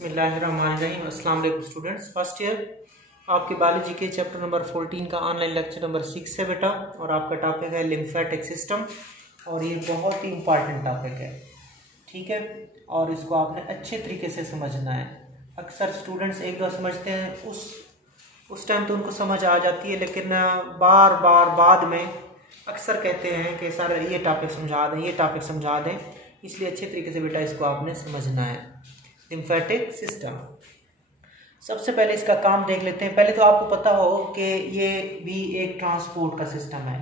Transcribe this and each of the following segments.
बिस्मिल्लाहिर्रहमानिर्रहीम। अस्सलाम वालेकुम स्टूडेंट्स, फर्स्ट ईयर आपके बायोलॉजी के चैप्टर नंबर 14 का ऑनलाइन लेक्चर नंबर 6 है बेटा। और आपका टॉपिक है लिम्फेटिक सिस्टम और ये बहुत ही इम्पॉर्टेंट टॉपिक है, ठीक है। और इसको आपने अच्छे तरीके से समझना है। अक्सर स्टूडेंट्स एक दो समझते हैं, उस टाइम तो उनको समझ आ जाती है, लेकिन बार बार बाद में अक्सर कहते हैं कि सर ये टॉपिक समझा दें, ये टॉपिक समझा दें। इसलिए अच्छे तरीके से बेटा इसको आपने समझना है। लिम्फेटिक सिस्टम, सबसे पहले इसका काम देख लेते हैं। पहले तो आपको पता हो कि ये भी एक ट्रांसपोर्ट का सिस्टम है।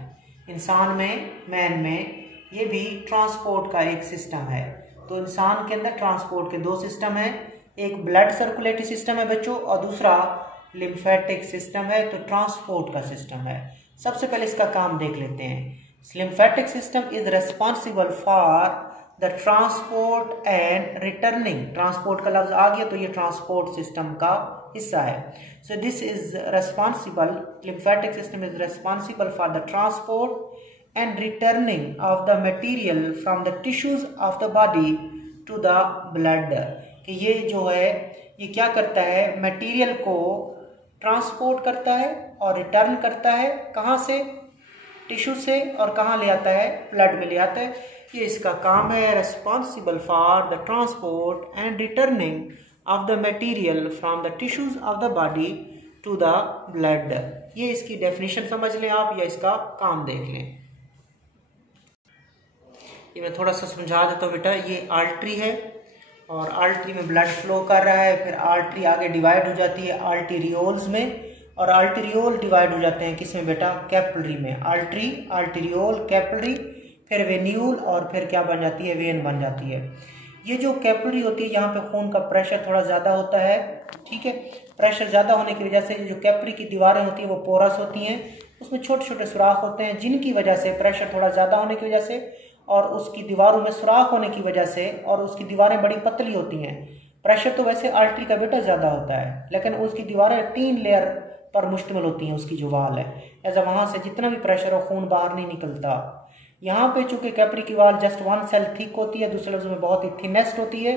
इंसान में, मैन में ये भी ट्रांसपोर्ट का एक सिस्टम है। तो इंसान के अंदर ट्रांसपोर्ट के दो सिस्टम हैं, एक ब्लड सर्कुलेटरी सिस्टम है बच्चों और दूसरा लिम्फेटिक सिस्टम है। तो ट्रांसपोर्ट का सिस्टम है। सबसे पहले इसका काम देख लेते हैं। Lymphatic system is responsible for the transport and returning. Transport का लफ्ज आ गया तो ये ट्रांसपोर्ट सिस्टम का हिस्सा है। So this is responsible, lymphatic system is responsible for the transport and returning of the material from the tissues of the body to the blood. कि ये जो है ये क्या करता है, मटेरियल को ट्रांसपोर्ट करता है और रिटर्न करता है। कहाँ से? टिश्यू से। और कहाँ ले आता है? ब्लड में ले आता है। ये इसका काम है। Responsible for the transport and returning of the material from the tissues of the body to the blood. ये इसकी डेफिनेशन समझ लें आप या इसका काम देख लें। ये मैं थोड़ा सा समझा देता हूँ बेटा। ये आर्टरी है और आर्टरी में ब्लड फ्लो कर रहा है। फिर आर्टरी आगे डिवाइड हो जाती है आर्टेरियोल्स में, और आर्टेरियोल डिवाइड हो जाते हैं किसमें बेटा? कैपिलरी में। आर्टरी, आर्टेरियोल, कैपिलरी, फिर वेन्यूल और फिर क्या बन जाती है? वेन बन जाती है। ये जो कैपिलरी होती है यहाँ पे खून का प्रेशर थोड़ा ज़्यादा होता है, ठीक है। प्रेशर ज़्यादा होने की वजह से जो कैपिलरी की दीवारें होती हैं वो पोरस होती हैं, उसमें छोटे छोटे सुराख होते हैं, जिनकी वजह से प्रेशर थोड़ा ज़्यादा होने की वजह से और उसकी दीवारों में सुराख होने की वजह से और उसकी दीवारें बड़ी पतली होती हैं। प्रेशर तो वैसे आर्टरी का बेटा ज़्यादा होता है, लेकिन उसकी दीवारें 3 लेयर पर मुश्तमिल होती हैं। उसकी जो वाल है ऐसा, वहाँ से जितना भी प्रेशर हो खून बाहर नहीं निकलता। यहाँ पे चूंकि कैपिलरी की वाल जस्ट 1 सेल थिक होती है, दूसरे लफ्ज़ में बहुत ही थिनेस्ट होती है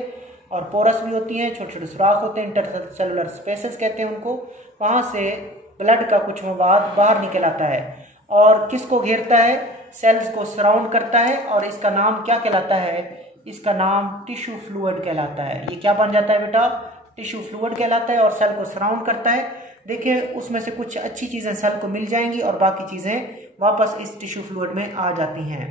और पोरस भी होती हैं, छोटे छोटे सुराख होते हैं, इंटरसेलुलर स्पेसेस कहते हैं उनको। वहाँ से ब्लड का कुछ मवाद बाहर निकल आता है और किसको घेरता है? सेल्स को सराउंड करता है। और इसका नाम क्या कहलाता है? इसका नाम टिश्यू फ्लूइड कहलाता है। ये क्या बन जाता है बेटा? टिश्यू फ्लूइड कहलाता है और सेल को सराउंड करता है। देखिए उसमें से कुछ अच्छी चीज़ें सेल को मिल जाएंगी और बाकी चीज़ें वापस इस टिश्यू फ्लूइड में आ जाती हैं।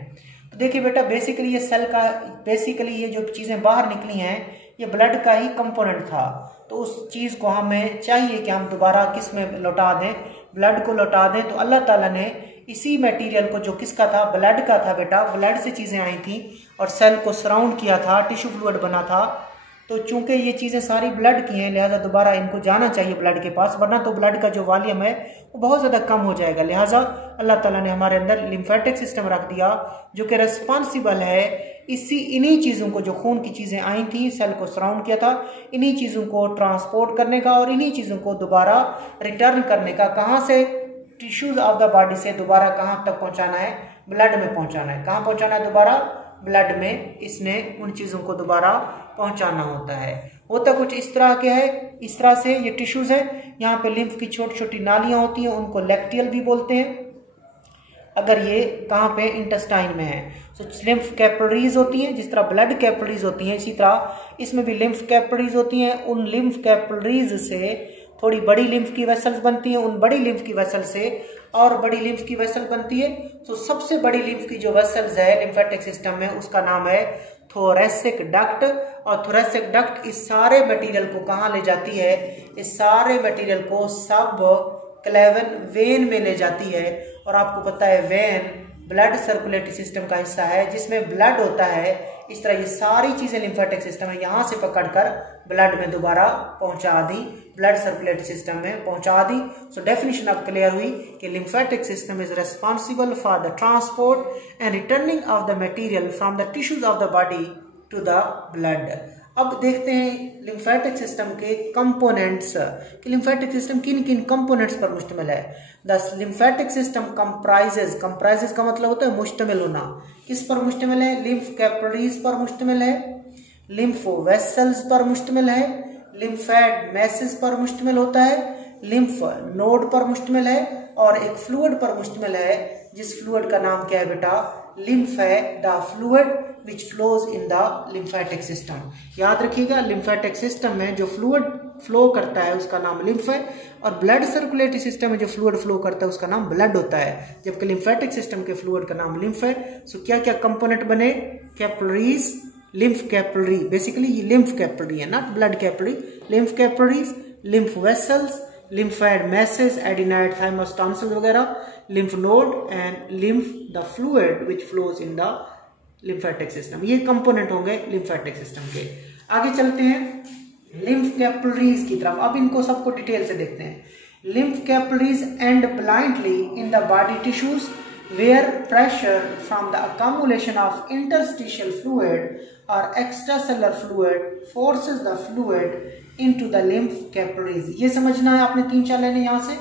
तो देखिए बेटा, बेसिकली ये सेल का, बेसिकली ये जो चीज़ें बाहर निकली हैं ये ब्लड का ही कंपोनेंट था। तो उस चीज़ को हमें चाहिए कि हम दोबारा किस में लौटा दें? ब्लड को लौटा दें। तो अल्लाह ताला ने इसी मटेरियल को, जो किसका था? ब्लड का था बेटा। ब्लड से चीज़ें आई थी और सेल को सराउंड किया था, टिश्यू फ्लूइड बना था। तो चूंकि ये चीज़ें सारी ब्लड की हैं, लिहाजा दोबारा इनको जाना चाहिए ब्लड के पास, वरना तो ब्लड का जो वॉल्यूम है वो बहुत ज़्यादा कम हो जाएगा। लिहाजा अल्लाह ताला ने हमारे अंदर लिम्फेटिक सिस्टम रख दिया जो कि रिस्पॉन्सिबल है इन्हीं चीज़ों को, जो खून की चीज़ें आई थी, सेल को सराउंड किया था, इन्हीं चीज़ों को ट्रांसपोर्ट करने का और इन्हीं चीज़ों को दोबारा रिटर्न करने का। कहाँ से? टिश्यूज ऑफ द बॉडी से दोबारा कहाँ तक पहुँचाना है? ब्लड में पहुँचाना है। कहाँ पहुँचाना है? दोबारा ब्लड में। इसने उन चीज़ों को दोबारा पहुंचाना होता है। होता कुछ इस तरह के है, इस तरह से ये टिश्यूज हैं। यहाँ पे लिम्फ की छोटी छोटी नालियाँ होती हैं, उनको लेक्टियल भी बोलते हैं अगर ये कहाँ पे? इंटेस्टाइन में है। तो लिम्फ कैपिलरीज होती हैं, जिस तरह ब्लड कैपिलरीज होती हैं इसी तरह इसमें भी लिम्फ कैपिलरीज होती हैं। उन लिम्फ कैपिलरीज से थोड़ी बड़ी लिम्फ की वेसल्स बनती हैं, उन बड़ी लिम्फ की वेसल से और बड़ी लिम्फ की वेसल बनती है। तो सबसे बड़ी लिम्फ की जो वेसल्स है लिम्फेटिक सिस्टम में, उसका नाम है थोरैसिक डक्ट। और थोरैसिक डक्ट इस सारे मटेरियल को कहाँ ले जाती है? इस सारे मटेरियल को सब क्लेवन वेन में ले जाती है। और आपको पता है वेन ब्लड सर्कुलेटरी सिस्टम का हिस्सा है जिसमें ब्लड होता है। इस तरह ये सारी चीज़ें लिम्फेटिक सिस्टम है, यहाँ से पकड़कर ब्लड में दोबारा पहुँचा दी, ब्लड सर्कुलेटरी सिस्टम में पहुँचा दी। सो डेफिनेशन अब क्लियर हुई कि lymphatic system is responsible for the transport and returning of the material from the tissues of the body to the blood. अब देखते हैं लिम्फेटिक सिस्टम के कंपोनेंट्स कि लिम्फेटिक सिस्टम किन किन कंपोनेंट्स पर मुश्तमिल है। द लिम्फेटिक सिस्टम कंप्राइजेज का मतलब होता है मुश्तमिल होना। किस पर मुश्तमिल है? लिम्फ कैपिलरीज पर मुश्तमिल है, लिम्फो वेसल्स पर मुश्तमिल है, लिम्फेड मैसेज पर मुश्तमिल होता है, लिम्फ नोड पर मुश्तमिल है और एक फ्लूइड पर मुश्तमिल है, जिस फ्लूइड का नाम क्या है बेटा, लिम्फ है, the fluid which flows in the lymphatic system. याद रखिएगा, लिम्फेटिक सिस्टम में जो फ्लूइड फ्लो करता है उसका नाम लिम्फ है, और ब्लड सर्कुलेटरी सिस्टम में जो फ्लूइड फ्लो करता है उसका नाम ब्लड होता है, जबकि लिम्फेटिक सिस्टम के फ्लूइड का नाम लिम्फ है। सो क्या क्या कंपोनेंट बने, कैपिलरीज, lymph capillary, basically ये lymph capillary है, not blood capillary, lymph capillaries, lymph vessels, lymphoid masses, adenine, thymus, tonsil वगैरह, lymph node and lymph the fluid which flows in the lymphatic system। ये component होंगे lymphatic system के। आगे चलते हैं lymph capillaries की तरफ। अब इनको सबको डिटेल से देखते हैं। lymph capillaries end blindly in the body tissues where pressure from the accumulation of interstitial fluid or extracellular fluid forces the fluid into the lymph capillaries। ये समझना है आपने 3-4 लाइनें यहाँ से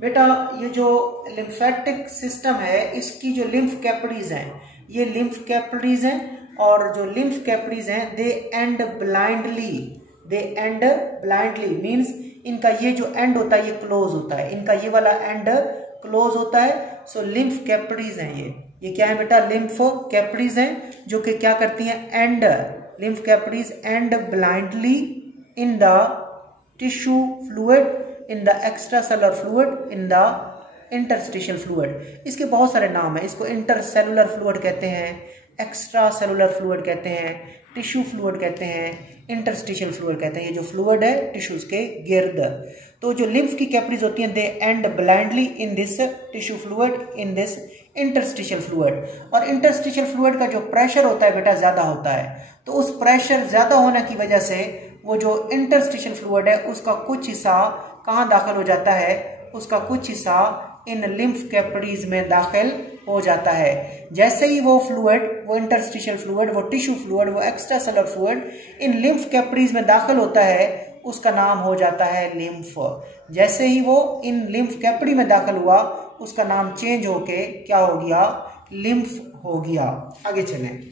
बेटा। ये जो लिम्फेटिक सिस्टम है इसकी जो लिम्फ कैपिलरीज हैं, ये लिम्फ कैपिलरीज हैं, और जो लिम्फ कैपिलरीज हैं दे एंड ब्लाइंडली मीन्स इनका ये जो एंड होता है ये क्लोज होता है, इनका ये वाला एंड क्लोज होता है। सो लिम्फ कैपिलरीज हैं ये क्या है बेटा, लिम्फ कैपिलरीज हैं जो कि क्या करती हैं, and lymph capillaries and blindly in the tissue fluid, in the extracellular fluid, in the interstitial fluid. इसके बहुत सारे नाम हैं, इसको इंटरसेलुलर फ्लूइड कहते हैं, एक्स्ट्रा सेलुलर फ्लूइड कहते हैं, टिश्यू फ्लूइड कहते हैं, इंटरस्टिशियल फ्लूइड कहते हैं। ये जो फ्लूइड है टिश्यूज के गिर्द। तो जो लिम्फ की कैपिलरीज होती हैं they end blindly in this tissue fluid, in this interstitial fluid. और इंटरस्टिशियल फ्लूइड का जो प्रेशर होता है बेटा ज्यादा होता है, तो उस प्रेशर ज्यादा होने की वजह से वो जो इंटरस्टिशियल फ्लूइड है उसका कुछ हिस्सा कहाँ दाखिल हो जाता है, उसका कुछ हिस्सा इन लिम्फ कैपिलरीज में दाखिल हो जाता है। जैसे ही वो फ्लूइड, वो इंटरस्टिशियल फ्लूइड, वो टिश्यू फ्लूइड, वो extracellular fluid in lymph capillaries में दाखिल होता है, उसका नाम हो जाता है लिम्फ। जैसे ही वो इन लिम्फ कैपिलरी में दाखिल हुआ उसका नाम चेंज होके क्या हो गया, लिम्फ हो गया। आगे चलें।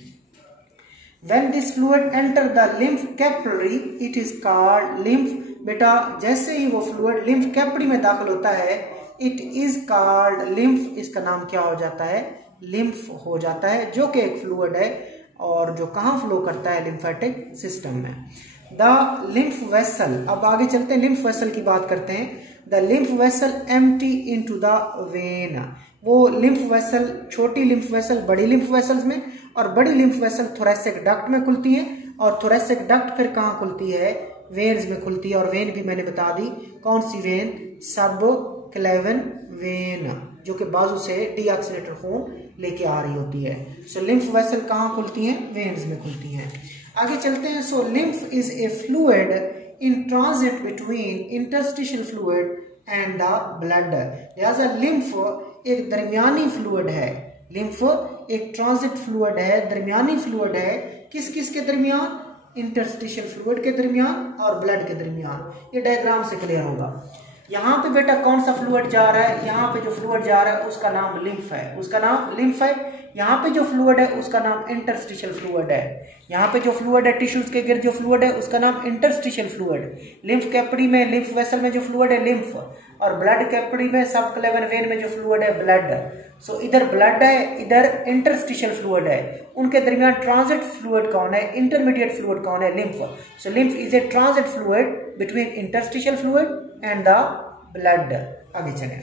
When this fluid enter the lymph capillary, it is called lymph। बेटा जैसे ही वो फ्लूइड लिम्फ कैपिलरी में दाखिल होता है, इट इज कॉल्ड लिम्फ, इसका नाम क्या हो जाता है, लिम्फ हो जाता है, जो कि एक फ्लूइड है और जो कहाँ फ्लो करता है, लिम्फेटिक सिस्टम में। द लिम्फ वेसल, अब आगे चलते हैं, लिम्फ वेसल की बात करते हैं। The lymph vessel empty into the when. वो लिम्फ वेसल, छोटी लिम्फ वेसल बड़ी लिम्फ वेसल्स में, और बड़ी लिम्फ वेसल थोरेसिक डक्ट में खुलती है, और थोरेसिक डक्ट फिर कहाँ खुलती है, वेन्स में खुलती है। और वेन भी मैंने बता दी, कौन सी वेन, सब क्लेवन वेन, जो कि बाजू से डीऑक्सीनेटेड खून लेके आ रही होती है। सो लिम्फ वेसल कहाँ खुलती हैं, वेन्स में खुलती हैं। आगे चलते हैं। So lymph is a fluid in transit between interstitial fluid and the blood. लिहाजा लिम्फ एक दरमियानी फ्लूइड है, लिम्फ एक ट्रांजिट फ्लूइड है, दरमियानी फ्लूइड है। किस किस के दरमियान, इंटरस्टिशियल फ्लूइड के दरमियान और ब्लड के दरमियान। ये डायग्राम से क्लियर होगा। यहाँ पे बेटा कौन सा फ्लूइड जा रहा है, यहाँ पे जो फ्लूइड जा रहा है उसका नाम लिम्फ है, उसका नाम लिम्फ है। यहाँ पे जो फ्लूइड है उसका नाम इंटरस्टिशियल फ्लूइड है। यहाँ पे जो फ्लूइड है टिश्यूज के गिर्द जो फ्लूइड है उसका नाम इंटरस्टिशियल फ्लूइड। लिम्फ कैपिलरी में, लिम्फ वेसल में जो फ्लूइड है लिम्फ, और ब्लड कैपिलरी में, सब क्लेवन वेन में जो फ्लूइड है ब्लड। सो इधर ब्लड है, इधर इंटरस्टिशियल फ्लूइड है, उनके दरमियान ट्रांजिट फ्लूइड कौन है, इंटरमीडिएट फ्लूइड कौन है, lymph. So lymph is A transit fluid between interstitial fluid and the blood। आगे चलें।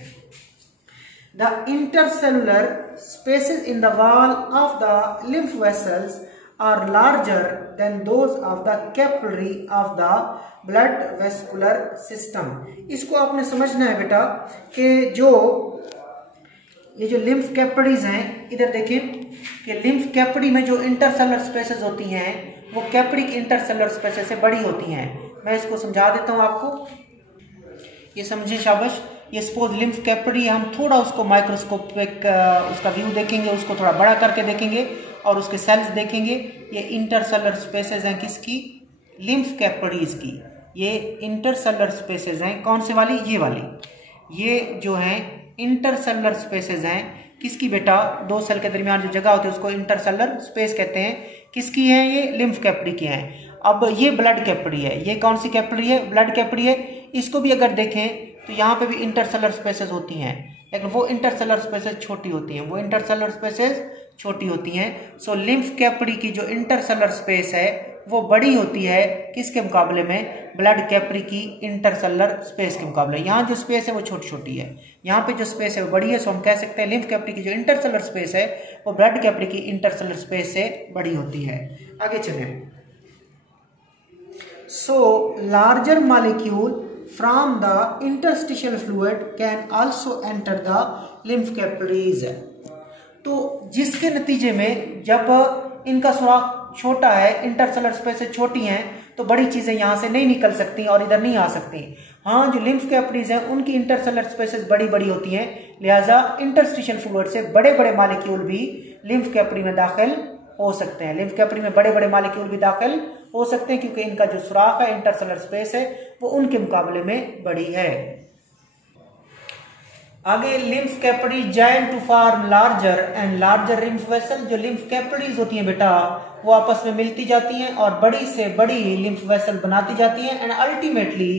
The intercellular spaces in the wall of the lymph vessels are larger than those of the capillary of the blood vascular system। इसको आपने समझना है बेटा कि ये जो लिम्फ कैपिलरीज हैं, इधर देखिए कि लिम्फ कैपिलरी में जो इंटरसेलुलर स्पेसेस होती हैं वो कैपिलरी इंटरसेलुलर स्पेसेस से बड़ी होती हैं। मैं इसको समझा देता हूँ आपको, ये समझे शाबाश। ये सपोज लिम्फ कैपिलरी, हम थोड़ा उसको माइक्रोस्कोपिक उसका व्यू देखेंगे, उसको थोड़ा बड़ा करके देखेंगे और उसके सेल्स देखेंगे। ये इंटरसेलुलर स्पेसेस हैं किसकी, लिम्फ कैपिलरीज की। ये इंटरसेलुलर स्पेसेस हैं, कौन से वाली, ये वाली। ये जो है इंटरसेलुलर स्पेसेस हैं किसकी बेटा, दो सेल के दरमियान जो जगह होती है उसको इंटरसेलुलर स्पेस कहते हैं। किसकी है ये, लिम्फ कैपिलरी की हैं। अब ये ब्लड कैपिलरी है, ये कौन सी कैपिलरी है? ब्लड कैपिलरी है। इसको भी अगर देखें तो यहाँ पे भी इंटरसेलर स्पेसेस होती हैं, लेकिन वो इंटरसेलर स्पेसेस छोटी होती हैं, वो इंटरसेलर स्पेसेस छोटी होती हैं। सो लिम्फ कैपिलरी की जो इंटरसेलर स्पेस है वो बड़ी होती है किसके मुकाबले में? ब्लड कैपिलरी की इंटरसेलर स्पेस के मुकाबले। यहाँ जो स्पेस है वो छोटी छोटी है, यहाँ पे जो स्पेस है वो बड़ी है। सो हम कह सकते हैं लिम्फ कैपिलरी की जो इंटरसेलर स्पेस है वो ब्लड कैपिलरी की इंटरसेलर स्पेस से बड़ी होती है। आगे चलें। So larger molecule from the interstitial fluid can also enter the lymph capillaries। तो जिसके नतीजे में जब इनका सुराख छोटा है, इंटरसेलर स्पेसेस छोटी हैं, तो बड़ी चीजें यहाँ से नहीं निकल सकती और इधर नहीं आ सकती। हाँ, जो लिम्फ कैपिलरीज हैं उनकी इंटरसेलर स्पेसेस बड़ी बड़ी होती हैं, लिहाजा इंटरस्टिशियल फ्लूइड से बड़े बड़े मॉलिक्यूल भी लिम्फ कैपिलरी में दाखिल हो सकते हैं। लिम्फ कैपिलरी में बड़े बड़े मॉलिक्यूल भी दाखिल हो सकते हैं क्योंकि इनका जो सुराख है, इंटरसेलर स्पेस है, वो उनके मुकाबले में बड़ी है। आगे lymph capillary join to form larger and larger lymph vessel. जो लिम्फ कैपिलरीज होती हैं बेटा वो आपस में मिलती जाती हैं और बड़ी से बड़ी लिम्फ वेसल बनाती जाती हैं and ultimately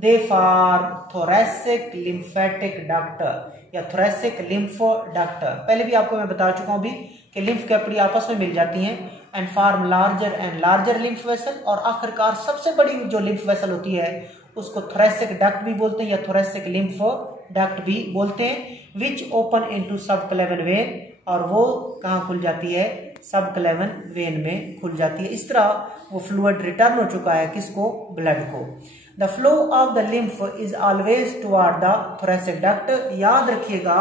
they form thoracic lymphatic duct या थोरैसिक लिम्फो डक्ट। पहले भी आपको मैं बता चुका हूं भी कि लिम्फ कैपिलरी आपस में मिल जाती हैं and form larger and larger lymph vessel, और आखिरकार सबसे बड़ी जो लिम्फ वेसल होती है उसको थोरैसिक डक्ट भी बोलते हैं या थोरैसिक लिम्फो डक्ट भी बोलते हैं, which open into subclavian when, और वो कहाँ खुल जाती है? सबक्लेवन वेन में खुल जाती है। इस तरह वो फ्लूइड रिटर्न हो चुका है किसको? ब्लड को। The flow of the lymph is always toward the thoracic duct. याद रखिएगा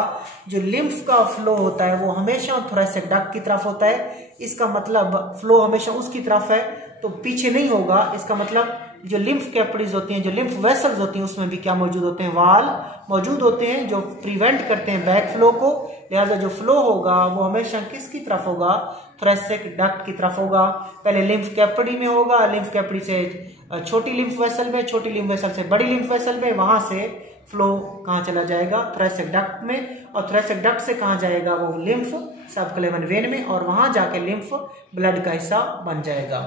जो लिम्फ का फ्लो होता है वो हमेशा थोरैसिक डक्ट की तरफ होता है। इसका मतलब फ्लो हमेशा उसकी तरफ है, तो पीछे नहीं होगा। इसका मतलब जो लिम्फ कैपिलरीज होती हैं, जो लिम्फ वेसल्स होती हैं, उसमें भी क्या मौजूद होते हैं? वाल मौजूद होते हैं जो प्रिवेंट करते हैं बैक फ्लो को। लिहाजा जो फ्लो होगा वो हमेशा किसकी तरफ होगा? थोरैसिक डक्ट की तरफ होगा। पहले लिम्फ कैपिलरी में होगा, लिम्फ कैपिलरी से छोटी लिम्फ वेसल में, छोटी लिम्फ वेसल से बड़ी लिम्फ वेसल में, वहां से फ्लो कहाँ चला जाएगा? थोरैसिक डक्ट में, और थोरैसिक डक्ट से कहाँ जाएगा? वो लिम्फ सबक्लेवन वेन में, और वहां जाके लिम्फ ब्लड का हिस्सा बन जाएगा।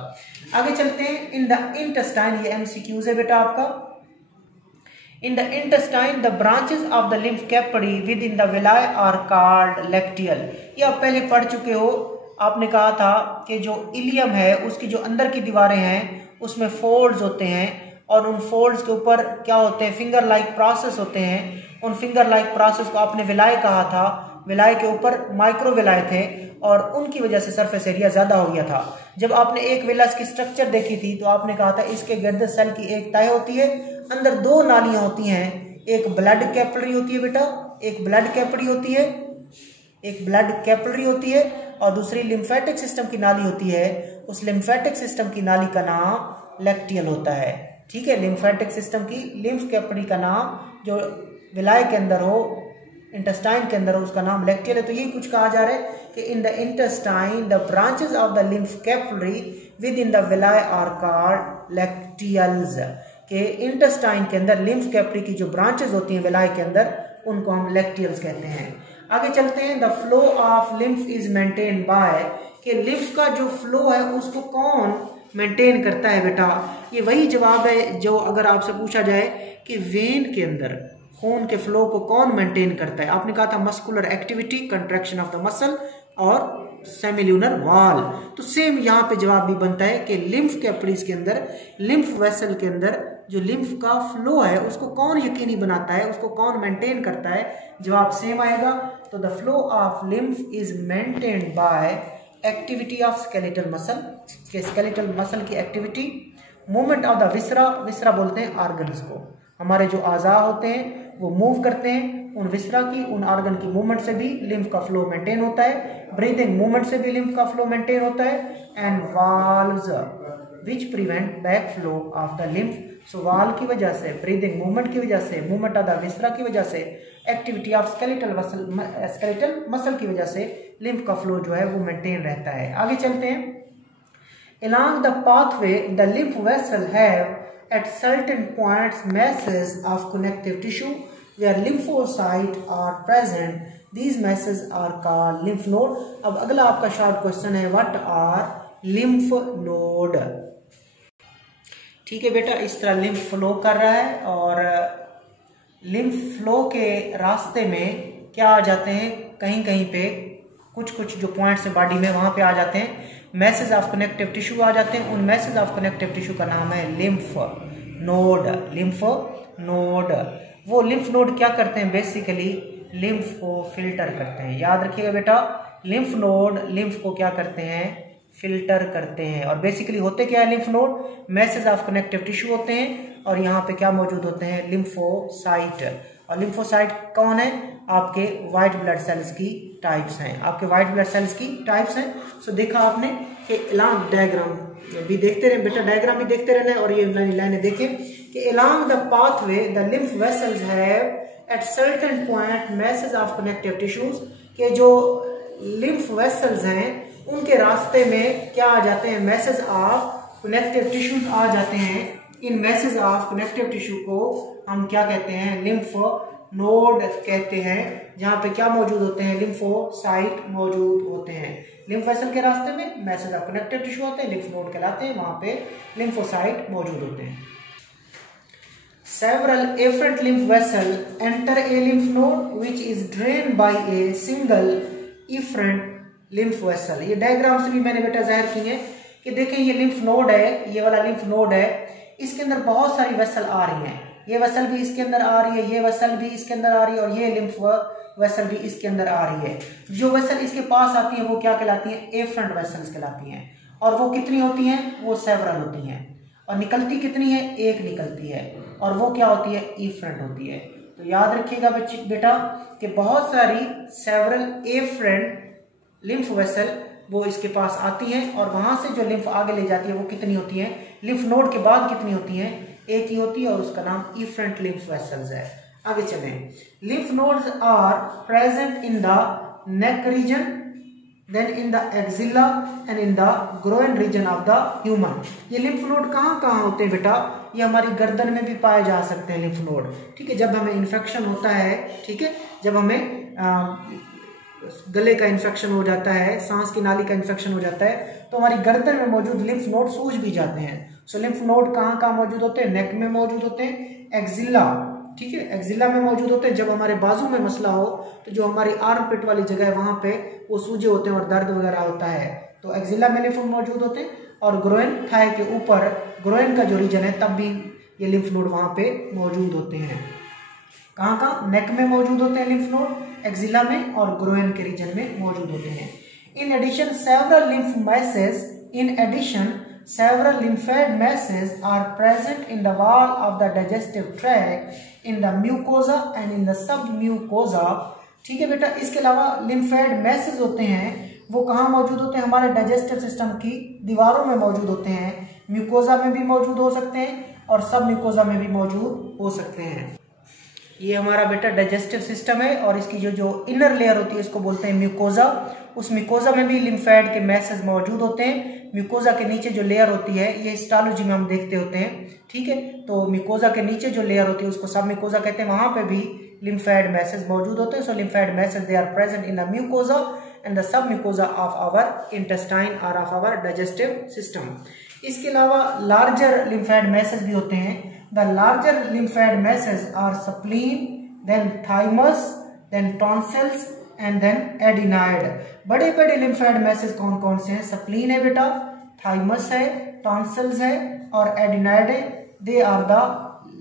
आगे चलते हैं। इन द इंटेस्टाइन, ये एमसीक्यूज है बेटा आपका। In the intestine the branches of the lymph capillary within the villi are called lacteal. ये आप पहले पढ़ चुके हो। आपने कहा था कि जो इलियम है उसकी जो अंदर की दीवारें हैं उसमें फोल्ड्स होते हैं, और उन फोल्ड्स के ऊपर क्या होते हैं? फिंगर लाइक प्रोसेस होते हैं। उन फिंगर लाइक प्रोसेस को आपने विलाई कहा था। विलाई के ऊपर माइक्रो विलाई थे और उनकी वजह से सरफेस एरिया ज्यादा हो गया था। जब आपने एक विलास की स्ट्रक्चर देखी थी तो आपने कहा था इसके गिर्द सेल की एक तह होती है, अंदर दो नालियां होती हैं, एक ब्लड कैपिलरी होती है बेटा, एक ब्लड कैपिलरी होती है, एक ब्लड कैपिलरी होती है, और दूसरी लिम्फेटिक सिस्टम की नाली होती है। उस लिम्फेटिक सिस्टम की नाली का नाम लैक्टियल होता है। ठीक है, लिम्फेटिक सिस्टम की लिम्फ कैपिलरी का नाम जो विलाय के अंदर हो, इंटेस्टाइन के अंदर हो, उसका नाम लैक्टियल है। तो यही कुछ कहा जा रहा है कि in the intestine the branches of the lymph capillary within the villi are called lacteals. के इंटेस्टाइन के अंदर लिम्फ कैपिलरी की जो ब्रांचेस होती हैं विलाय के अंदर, उनको हम लैक्टियल्स कहते हैं। आगे चलते हैं। The flow of lymph is maintain by, कि लिम्फ का जो फ्लो है उसको कौन मेंटेन करता है बेटा? ये वही जवाब है जो अगर आपसे पूछा जाए कि वेन के अंदर खून के फ्लो को कौन मेंटेन करता है। आपने कहा था muscular activity, contraction of the muscle और सेमिल्यूनर वॉल। तो सेम यहाँ पे जवाब भी बनता है कि लिम्फ कैपिलरीज के अंदर, लिम्फ वेसल के अंदर जो लिम्फ का फ्लो है उसको कौन यकीनी बनाता है, उसको कौन मेंटेन करता है? जवाब सेम आएगा। तो the flow of lymph is maintained by activity of skeletal muscle, के स्केलेटल मसल की एक्टिविटी, मूवमेंट ऑफ द विसरा, विसरा बोलते हैं ऑर्गन्स को, हमारे जो आज़ा होते हैं वो मूव करते हैं, उन विसरा की, उन ऑर्गन की मूवमेंट से भी लिम्फ का फ्लो मेंटेन होता है, ब्रीदिंग मूवमेंट से भी लिम्फ का फ्लो मेंटेन होता है, and valves which prevent back flow of the lymph. So wall की वजह से, ब्रीदिंग मूवमेंट की वजह से, मूवमेंट ऑफ द विसरा की वजह से, एक्टिविटी ऑफ स्केलेटल मसल की वजह से लिम्फ का फ्लो जो है वो मेंटेन रहता है। आगे चलते हैं। Along the pathway, the lymph vessel have at certain points masses of connective tissue where lymphocytes are present. These masses are called lymph node. अब अगला आपका शॉर्ट क्वेश्चन है, what are lymph node? ठीक है बेटा, इस तरह लिम्फ फ्लो कर रहा है और लिम्फ फ्लो के रास्ते में क्या आ जाते हैं, कहीं कहीं पे कुछ जो पॉइंट्स हैं बॉडी में वहां पे आ जाते हैं मैसेज ऑफ कनेक्टिव टिश्यू आ जाते हैं। उन मैसेज ऑफ कनेक्टिव टिश्यू का नाम है लिम्फ नोड। लिम्फ नोड, वो लिम्फ नोड क्या करते हैं, बेसिकली लिम्फ को फिल्टर करते हैं। याद रखिएगा बेटा, लिम्फ नोड लिम्फ को क्या करते हैं, फिल्टर करते हैं। और बेसिकली होते क्या है lymph node, message of connective tissue होते हैं और यहाँ पे क्या मौजूद होते हैं, लिम्फोसाइट। और लिम्फोसाइट कौन है, आपके व्हाइट ब्लड सेल्स की टाइप्स हैं, आपके व्हाइट ब्लड सेल्स की टाइप्स हैं। सो देखा आपने कि अलॉन्ग डायग्राम भी देखते रहे बेटा, डायग्राम भी देखते रहना है और ये लाइनें देखें कि along the pathway the lymph vessels have at certain point message of connective tissues, के जो लिम्फ वेसल्स हैं उनके रास्ते में क्या आ जाते हैं, मैसेज ऑफ कनेक्टिव टिश्यूज आ जाते हैं। इन मैसेज ऑफ कनेक्टिव टिश्यू को हम क्या कहते हैं, लिम्फ नोड कहते हैं, जहां पे क्या मौजूद होते हैं, लिम्फोसाइट मौजूद होते हैं। लिम्फ वेसल के रास्ते में मैसेज ऑफ कनेक्टिव टिश्यू होते हैं, लिम्फ नोड कहलाते हैं, वहां पे लिम्फोसाइट मौजूद होते हैं। Several efferent lymph vessel enter a lymph node which is drained by a single efferent lymph vessel। ये डायग्राम से भी मैंने बेटा जाहिर की है कि देखें ये लिम्फ नोड है, ये वाला लिम्फ नोड है, इसके अंदर बहुत सारी वेसल आ रही हैं, ये वेसल भी इसके अंदर आ रही है, ये वेसल भी इसके अंदर आ रही है और ये लिम्फ वेसल भी इसके अंदर आ रही है। जो वेसल इसके पास आती है वो क्या कहलाती है, एफरेंट वेसल्स कहलाती हैं। और वो कितनी होती हैं, वो सेवरल होती हैं। और निकलती कितनी है, एक निकलती है और वो क्या होती है, इफरेंट होती है। तो याद रखिएगा बेटा कि बहुत सारी सेवरल एफरेंट लिम्फ वेसल वो इसके पास आती हैं और वहां से जो लिम्फ आगे ले जाती है वो कितनी होती है, लिम्फ नोड के बाद कितनी होती है, एक ही होती है और उसका नाम इफरेंट लिम्फ वेसल्स है। आगे चलें, lymph nodes are present in the neck region, then in the axilla and in the groin region of the human. ये लिम्फ नोड कहाँ कहाँ होते हैं बेटा, ये हमारी गर्दन में भी पाए जा सकते हैं लिम्फ नोड। ठीक है, जब हमें इन्फेक्शन होता है, ठीक है, जब हमें गले का इन्फेक्शन हो जाता है, सांस की नाली का इन्फेक्शन हो जाता है, तो हमारी गर्दन में मौजूद लिम्फ नोड सूज भी जाते हैं। सो लिम्फ नोड कहाँ कहाँ मौजूद होते हैं, नेक में मौजूद होते हैं, एक्सिला, ठीक है, एक्सिला में मौजूद होते हैं। जब हमारे बाजू में मसला हो तो जो हमारी आर्म पिट वाली जगह है वहां पे वो सूजे होते हैं और दर्द वगैरह होता है, तो एक्सिला में लिम्फ नोड मौजूद होते हैं। और ग्रोइन, थाई के ऊपर ग्रोइन का जो रीजन है तब भी ये लिम्फ नोड वहां पे मौजूद होते हैं। कहाँ कहाँ, नेक में मौजूद होते हैं लिम्फ नोड, एक्सिला में और ग्रोइन के रीजन में मौजूद होते हैं। In addition several lymph masses, in addition several lymphoid masses are present in the wall of the digestive tract, in the mucosa and in the submucosa। ठीक है बेटा, इसके अलावा lymphoid masses होते हैं वो कहाँ मौजूद होते हैं, हमारे डाइजेस्टिव सिस्टम की दीवारों में मौजूद होते हैं, म्यूकोजा में भी मौजूद हो सकते हैं और सब म्यूकोजा में भी मौजूद हो सकते हैं। ये हमारा बेटा डाइजेस्टिव सिस्टम है और इसकी जो इनर लेयर होती है इसको बोलते हैं म्यूकोजा। उस म्यूकोजा में भी लिम्फोइड के मैसेज मौजूद होते हैं। म्यूकोजा के नीचे जो लेयर होती है ये हिस्टोलॉजी में हम देखते होते हैं, ठीक है, तो म्यूकोजा के नीचे जो लेयर होती है उसको सब म्यूकोजा कहते हैं, वहां पे भी लिम्फोइड मैसेज मौजूद होते हैं। So lymphoid masses they are present in the mucosa and the submucosa of our intestine और ऑफ आवर डाइजेस्टिव सिस्टम। इसके अलावा लार्जर लिम्फोइड मैसेज भी होते हैं। The larger lymphoid masses are spleen, then thymus, then tonsils and then adenoid। बड़े बड़े lymphoid masses कौन कौन से हैं, स्प्लीन है बेटा, थाइमस है, टॉन्सिल्स है और एडिनॉइड है। They are the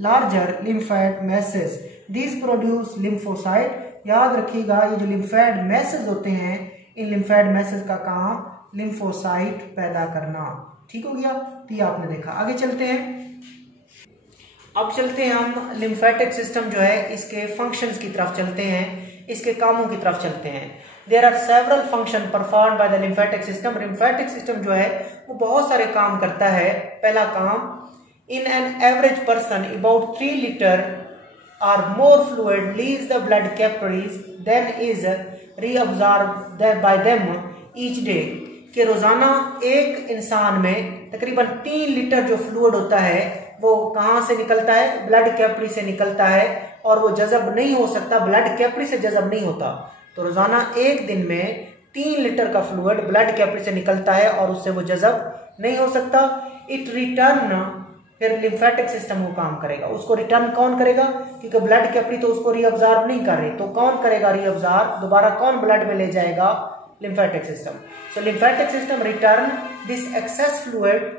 larger lymphoid masses। These produce lymphocyte। याद रखिएगा ये जो lymphoid masses होते हैं, इन lymphoid masses का काम lymphocyte पैदा करना। ठीक हो गया, तो ये आपने देखा। आगे चलते हैं, अब चलते हैं हम लिम्फेटिक सिस्टम जो है इसके फंक्शंस की तरफ चलते हैं, इसके कामों की तरफ चलते हैं। There are several function perform by the lymphatic system. Lymphatic system जो है वो बहुत सारे काम करता है। पहला काम, in an average person about 3 litre और more fluid leaves the blood capillaries than is reabsorbed by them each day. कि रोजाना एक इंसान में तकरीबन 3 लीटर जो फ्लूइड होता है वो कहाँ से निकलता है, ब्लड कैपिलरी से निकलता है और वो जज़ब नहीं हो सकता, ब्लड कैपिलरी से जज़ब नहीं होता। तो रोजाना एक दिन में 3 लीटर का फ्लूइड ब्लड कैपिलरी से निकलता है और उससे वो जज़ब नहीं हो सकता। इट रिटर्न फिर लिम्फेटिक सिस्टम वो काम करेगा। उसको रिटर्न कौन करेगा, क्योंकि ब्लड कैपरी तो उसको रीअब्जॉर्ब नहीं कर रही, तो कौन करेगा रीअब्जॉर्ब, दोबारा कौन ब्लड में ले जाएगा, lymphatic system. So lymphatic system return this excess fluid,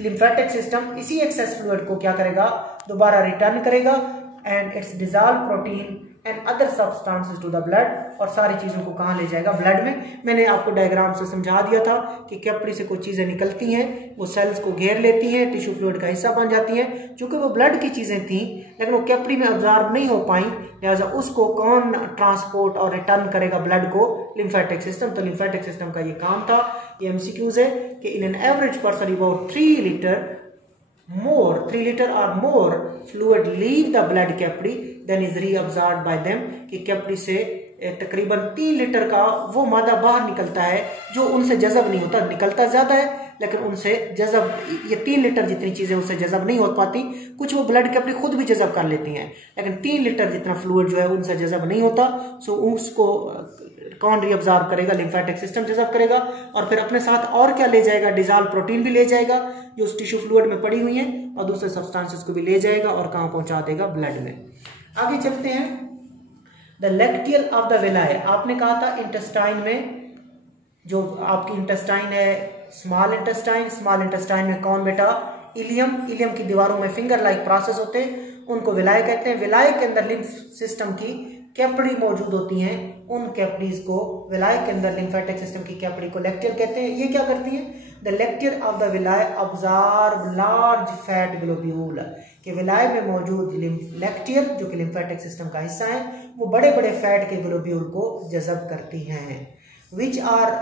lymphatic system इसी एक्सेस फ्लूइड को क्या करेगा, दोबारा रिटर्न करेगा and its dissolve protein and other substances to the blood, और सारी चीजों को कहाँ ले जाएगा, ब्लड में। मैंने आपको डायग्राम से समझा दिया था कि कैपरी से कुछ चीजें निकलती हैं, वो सेल्स को घेर लेती हैं, टिश्यू फ्लूइड का हिस्सा बन जाती हैं। चूंकि वो ब्लड की चीजें थी लेकिन वो कैपरी में अब्जॉर्ब नहीं हो पाई, लिहाजा उसको कौन ट्रांसपोर्ट और रिटर्न करेगा ब्लड को, लिम्फेटिक सिस्टम। तो लिम्फेटिक सिस्टम का ये काम था। ये एमसीक्यूज है कि इन an average person about 3 liter or more fluid leave the blood capillary then is reabsorbed by them, कि कैपरी से तकरीबन 3 लीटर का वो मादा बाहर निकलता है जो उनसे जज़ब नहीं होता, निकलता ज्यादा है लेकिन उनसे जज़ब, ये 3 लीटर जितनी चीजें उससे जज़ब नहीं हो पाती, कुछ वो ब्लड कैपरी खुद भी जज़ब कर लेती हैं, लेकिन 3 लीटर जितना फ्लूइड जो है उनसे जज़ब नहीं होता। सो उसको कौन रीअब्जॉर्ब करेगा, लिम्फेटिक सिस्टम जज़ब करेगा, और फिर अपने साथ और क्या ले जाएगा, डिजॉल्व प्रोटीन भी ले जाएगा जो उस टिश्यू फ्लूइड में पड़ी हुई है, और दूसरे सब्सटेंसेस को भी ले जाएगा और कहाँ पहुंचा देगा, ब्लड में। आगे चलते हैं, द लेक्टियल ऑफ द विलाई। आपने कहा था इंटेस्टाइन में, जो आपकी इंटेस्टाइन है स्मॉल इंटेस्टाइन, स्मॉल इंटेस्टाइन में कौन बेटा, इलियम, इलियम की दीवारों में फिंगर लाइक प्रोसेस होते हैं, उनको विलाई कहते हैं। विलाई के अंदर लिम्फ सिस्टम की कैपरी मौजूद होती हैं, उन कैपरीज को विलाई के अंदर लिम्फेटिक सिस्टम की कैपरी को लेक्टियर कहते हैं। ये क्या करती है, the lacteal of the villi absorb large fat globule, कि विलाई में मौजूद लेक्टियर जो कि लिम्फेटिक सिस्टम का हिस्सा है, वो बड़े बड़े फैट के ग्लोब्यूल को जज़ब करती हैं, which are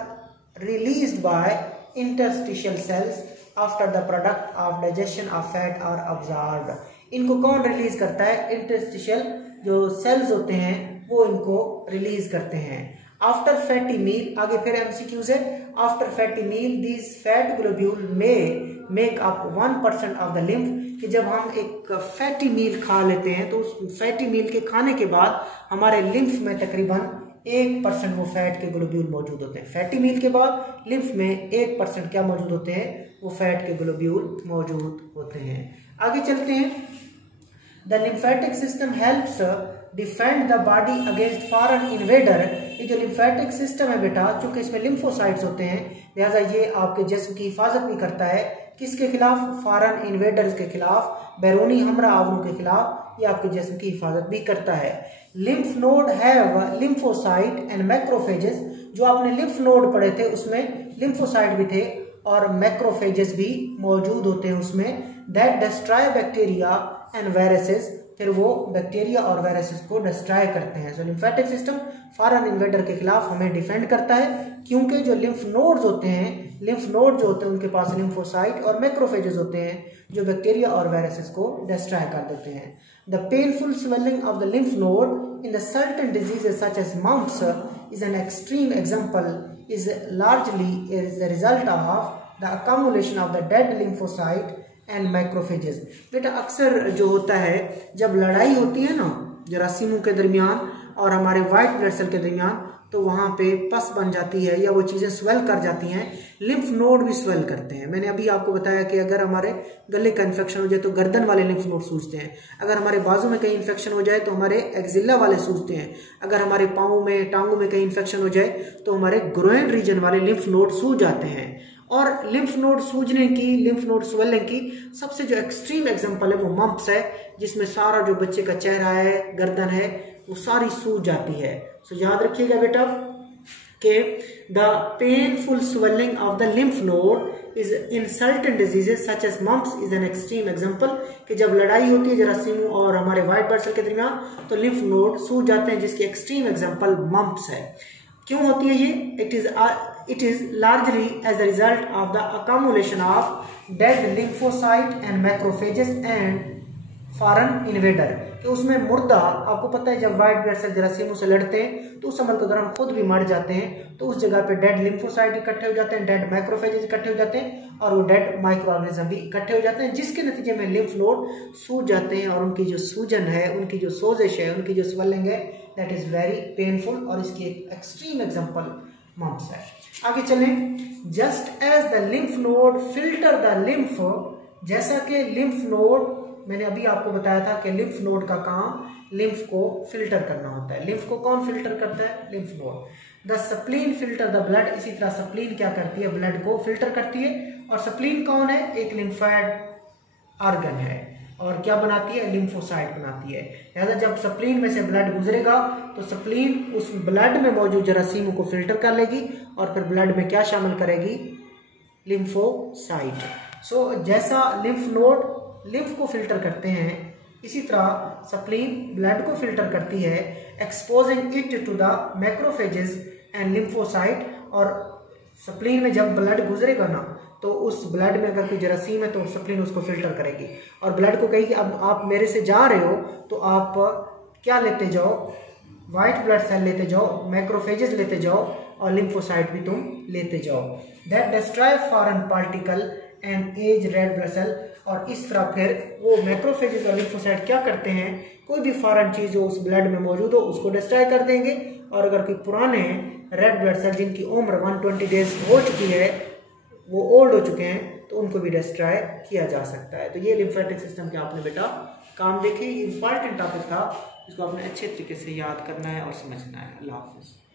released by interstitial cells after the product of digestion of fat are absorbed. इनको कौन रिलीज करता है, इंटरस्टिशियल जो सेल्स होते हैं वो इनको रिलीज करते हैं। आफ्टर फैटी मील, आगे फिर एमसीक्यूज है, after fatty meal these fat globule may make up 1% of the lymph, कि जब हम एक फैटी मील खा लेते हैं तो उस फैटी मील के खाने के बाद हमारे लिम्फ में तकरीबन 1% वो फैट के ग्लोब्यूल मौजूद होते हैं। फैटी मील के बाद लिम्फ में 1% क्या मौजूद होते हैं, वो फैट के ग्लोब्यूल मौजूद होते हैं। आगे चलते हैं, the lymphatic system helps defend the body against foreign invader. ये जो लिम्फेटिक सिस्टम है बेटा, चूंकि इसमें लिम्फोसाइट्स होते हैं, लिहाजा ये आपके जिस्म की हिफाजत भी करता है, किसके खिलाफ, फॉरेन इन्वेडर्स के खिलाफ, बैरूनी हमरा आवरों के खिलाफ, ये आपके जिस्म की हिफाजत भी करता है। Lymph node have lymphocyte and macrophages, जो आपने लिम्फ नोड पढ़े थे उसमें लिम्फोसाइट भी थे और मैक्रोफेजेस भी मौजूद होते हैं उसमें, that destroy bacteria and viruses, फिर वो बैक्टीरिया और वायरसेस को डिस्ट्रॉय करते हैं। सो लिम्फेटिक सिस्टम फॉरेन इन्वेडर के खिलाफ हमें डिफेंड करता है, क्योंकि जो लिम्फ नोड्स होते हैं, लिम्फ नोड जो होते हैं उनके पास लिम्फोसाइट और मैक्रोफेजेस होते हैं जो बैक्टीरिया और वायरसेस को डिस्ट्रॉय कर देते हैं। The painful swelling of the lymph node in the certain diseases such as mumps is an extreme example, is largely is the result of the accumulation of the dead lymphocyte and macrophages। बेटा अक्सर जो होता है जब लड़ाई होती है ना जरासीमों के दरमियान और हमारे वाइट ब्लड सेल के दरमियान, तो वहाँ पे पस बन जाती है या वो चीज़ें स्वेल कर जाती हैं, लिम्फ नोड भी स्वेल करते हैं। मैंने अभी आपको बताया कि अगर हमारे गले का इन्फेक्शन हो जाए तो गर्दन वाले लिम्फ नोड सूजते हैं, अगर हमारे बाजू में कहीं इन्फेक्शन हो जाए तो हमारे एक्जिला वाले सूजते हैं, अगर हमारे पाँव में टांगों में कहीं इन्फेक्शन हो जाए तो हमारे ग्रोइन रीजन वाले लिम्फ नोड सूज जाते हैं। और लिम्फ नोड सूजने की, लिम्फ नोड स्वेलिंग की सबसे जो एक्सट्रीम एग्जांपल है वो मम्प्स है, जिसमें सारा जो बच्चे का चेहरा है, गर्दन है, वो सारी सूज जाती है। सो याद रखिएगा बेटा कि the painful swelling of the lymph node is in certain diseases such as mumps is an extreme example, कि जब लड़ाई होती है जरासीमों और हमारे वाइट ब्लड सेल के दरमियान तो लिम्फ नोड सूज जाते हैं, जिसकी एक्सट्रीम एग्जांपल मम्प्स है। क्यों होती है ये? It is largely as a result of the accumulation of dead lymphocyte and macrophages and foreign invader, कि उसमें मुर्दा, आपको पता है जब वाइट ब्लड सेल जरासीमों से लड़ते हैं तो उस अमल के दौरान खुद भी मर जाते हैं, तो उस जगह पे डेड लिम्फोसाइट इकट्ठे हो जाते हैं, डेड मैक्रोफेजेस इकट्ठे हो जाते हैं और वो डेड माइक्रो ऑर्गेनिज्म भी इकट्ठे हो जाते हैं, जिसके नतीजे में लिम्फ नोड सूज जाते हैं और उनकी जो सूजन है, उनकी जो सोजिश है, उनकी जो स्वेलिंग है, दैट इज वेरी पेनफुल, और इसकी एक एक्सट्रीम एग्जाम्पल मम्प्स है। आगे चलें, just as the lymph node filter the lymph जैसा कि लिम्फ नोड, मैंने अभी आपको बताया था कि लिम्फ नोड का काम लिम्फ को फिल्टर करना होता है। लिम्फ को कौन फिल्टर करता है? Lymph node. The spleen filter the blood, इसी तरह स्प्लीन क्या करती है? ब्लड को फिल्टर करती है। और स्प्लीन कौन है? एक लिम्फोइड ऑर्गन है और क्या बनाती है? लिम्फोसाइट बनाती है। लिहाजा जब स्प्लीन में से ब्लड गुजरेगा तो स्प्लीन उस ब्लड में मौजूद जरासीमों को फिल्टर कर लेगी और फिर ब्लड में क्या शामिल करेगी? लिम्फोसाइट। सो जैसा लिम्फ नोड लिम्फ को फिल्टर करते हैं, इसी तरह स्प्लीन ब्लड को फिल्टर करती है, exposing it to the macrophages and lymphocyte. और स्प्लीन में जब ब्लड गुजरेगा ना तो उस ब्लड में अगर कोई जरासीम है तो स्प्लीन उसको फिल्टर करेगी और ब्लड को कहेगी अब आप मेरे से जा रहे हो तो आप क्या लेते जाओ? व्हाइट ब्लड सेल लेते जाओ, मैक्रोफेजेस लेते जाओ और लिम्फोसाइट भी तुम लेते जाओ। That destroy foreign particle and as red blood cell. और इस तरह फिर वो मैक्रोफेजेस और लिम्फोसाइट क्या करते हैं? कोई भी फॉरेन चीज जो उस ब्लड में मौजूद हो उसको डिस्ट्रॉय कर देंगे। और अगर कोई पुराने रेड ब्लड सेल जिनकी उम्र 120 डेज हो चुकी है, वो ओल्ड हो चुके हैं, तो उनको भी डिस्ट्रॉय किया जा सकता है। तो ये लिम्फेटिक सिस्टम के आपने बेटा काम देखे। इंपॉर्टेंट टॉपिक था, इसको आपने अच्छे तरीके से याद करना है और समझना है। अल्लाह हाफिज़।